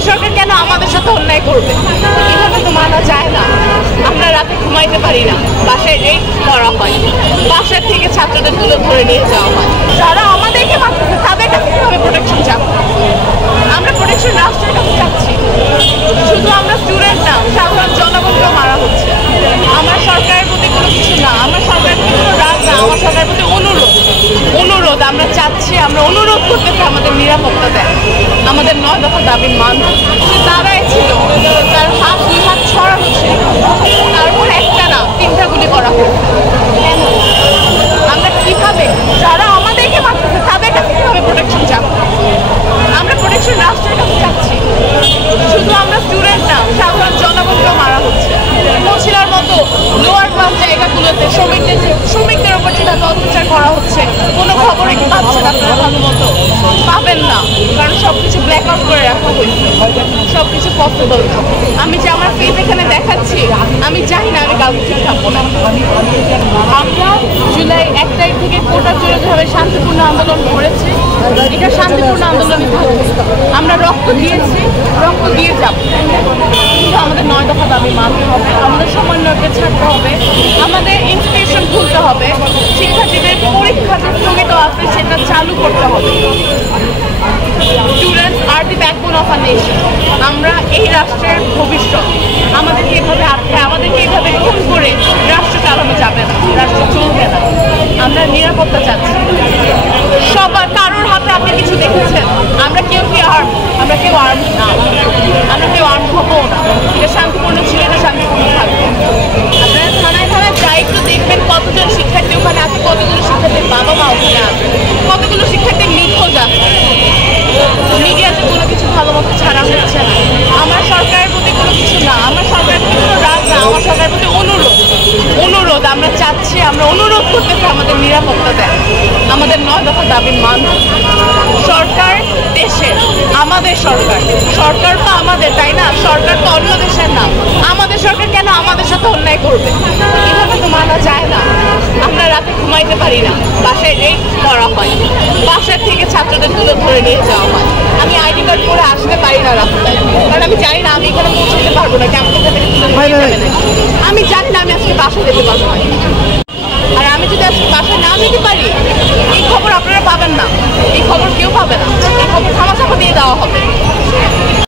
আমাদের সরকার কেন আমাদের সাথে অন্যায় করবে? এভাবে তো মানা যায় না। আমরা রাতে ঘুমাইতে পারি না, বাসায় রেড করা হয়, বাসার থেকে ছাত্রদের তুলে ধরে নিয়ে যাওয়া হয়। যারা আমাদেরকে মারতেছে তাদের কাছে কিভাবে প্রোটেকশন চাবো? আমরা প্রোটেকশন রাষ্ট্রের কাছে চাচ্ছি। শুধু আমরা স্টুডেন্ট না, সাধারণ জনগণকেও মারা হচ্ছে। আমার সরকারের প্রতি কোনো কিছু না, আমার সরকারের প্রতি কোনো রাগ না, আমার সরকারের প্রতি অনুরোধ আমরা চাচ্ছি, আমরা অনুরোধ করতেছি আমাদের নিরাপত্তা দেয়, আমাদের 9 দফা দাবির মান। সে দাঁড়ায় ছিল, তার হাত 2 হাত ছড়ানো ছিল, তারপর একটা না 3টা গুলি করা হয়েছে। কেন? আমরা কিভাবে, যারা আমাদেরকে মারতেছে তাদের কাছে কিভাবে প্রোটেকশন চাবো? আমরা প্রোটেকশন রাষ্ট্রের কাছে চাচ্ছি। শুধু আমরা স্টুডেন্ট না, সাধারণ জনগণকেও মারা হচ্ছে। মহিলার মতো লোয়ার ক্লাস জায়গাগুলোতে শ্রমিকদের উপর যেভাবে অত্যাচার করা হচ্ছে, কোনো খবরে কি পাচ্ছেন আপনারা ভালো মতো? পাবেন না, কারণ সবকিছু ব্ল্যাক আউট করে রাখা হয়েছে, সবকিছু পসিবল না। আমি যে আমার ফেস এখানে দেখাচ্ছি, আমি জানি না আমি কাউকে ঠিক থাকবো না। আমরা জুলাই 1 তারিখ থেকে কোটা জুড়ে যেভাবে শান্তিপূর্ণ আন্দোলন করেছি, এটা শান্তিপূর্ণ আন্দোলনই থাকবে। আমরা রক্ত দিয়েছি, রক্ত দিয়ে যাব, কিন্তু আমাদের 9 দফা দাবি মানতে হবে, আমাদের সমন্বয়কে ছাড়তে হবে, আমাদের ইনস্টিটিউশন খুলতে হবে, শিক্ষার্থীদের পরীক্ষা যে স্থগিত আছে সেটা চালু করতে হবে। Students are the backbone of a nation. আমরা এই রাষ্ট্রের ভবিষ্যৎ। আমাদেরকে এভাবে আটকায়, আমাদেরকে এইভাবে খুন করে রাষ্ট্র চালানো যাবে না, রাষ্ট্র চলবে না। আমরা নিরাপত্তা চাচ্ছি। সবার কারোর হাতে আপনি কিছু দেখেছেন? আমরা কেউ আমরা কেউ আর্ম না, আমরা কেউ আর্ম হবো না। এটা শান্তিপূর্ণ ছিল, এটা শান্তিপূর্ণ থাকবে। আপনারা থানায় যাই একটু দেখবেন কতজন শিক্ষার্থী ওখানে আছে, কতগুলো শিক্ষার্থীর বাবা মা ওখানে আছে, কতগুলো শিক্ষার্থীর নিখোঁজ আছে। মিডিয়াতে কোনো কিছু ভালো মতো ছাড়া হচ্ছে না। আমার সরকারের প্রতি কোনো কিছু না, আমার সরকারের প্রতি কোনো রাগ না, আমার সরকারের প্রতি অনুরোধ আমরা চাচ্ছি, আমরা অনুরোধ করতেছি আমাদের নিরাপত্তা দেয়, আমাদের 9 দফা দাবির মান। সরকার দেশের, আমাদের সরকার তো আমাদের, তাই না? সরকার তো অন্য দেশের না। আমাদের সরকার কেন আমাদের সাথে অন্যায় করবে? এভাবে তো মানা যায় না। আমরা রাতে ঘুমাইতে পারি না, বাসায় রেড করা হয়, বাসার থেকে ছাত্রদের তুলে ধরে নিয়ে যাওয়া হয়। আমি আইডি কার্ড পরে আসতে পারি না রাস্তায়, কারণ আমি জানি না আমি এখানে পৌঁছতে পারবো না, আমাকে এখান থেকে তুলে নিয়ে যাবে নাকি। আমি জানি না আমি আজকে বাসায় যেতে পারবো না। আর আমি যদি আজকে বাসায় না যেতে পারি, এই খবর আপনারা পাবেন না, এই খবর কেউ পাবে না, এই খবর ধামাচাপা দিয়ে দেওয়া হবে।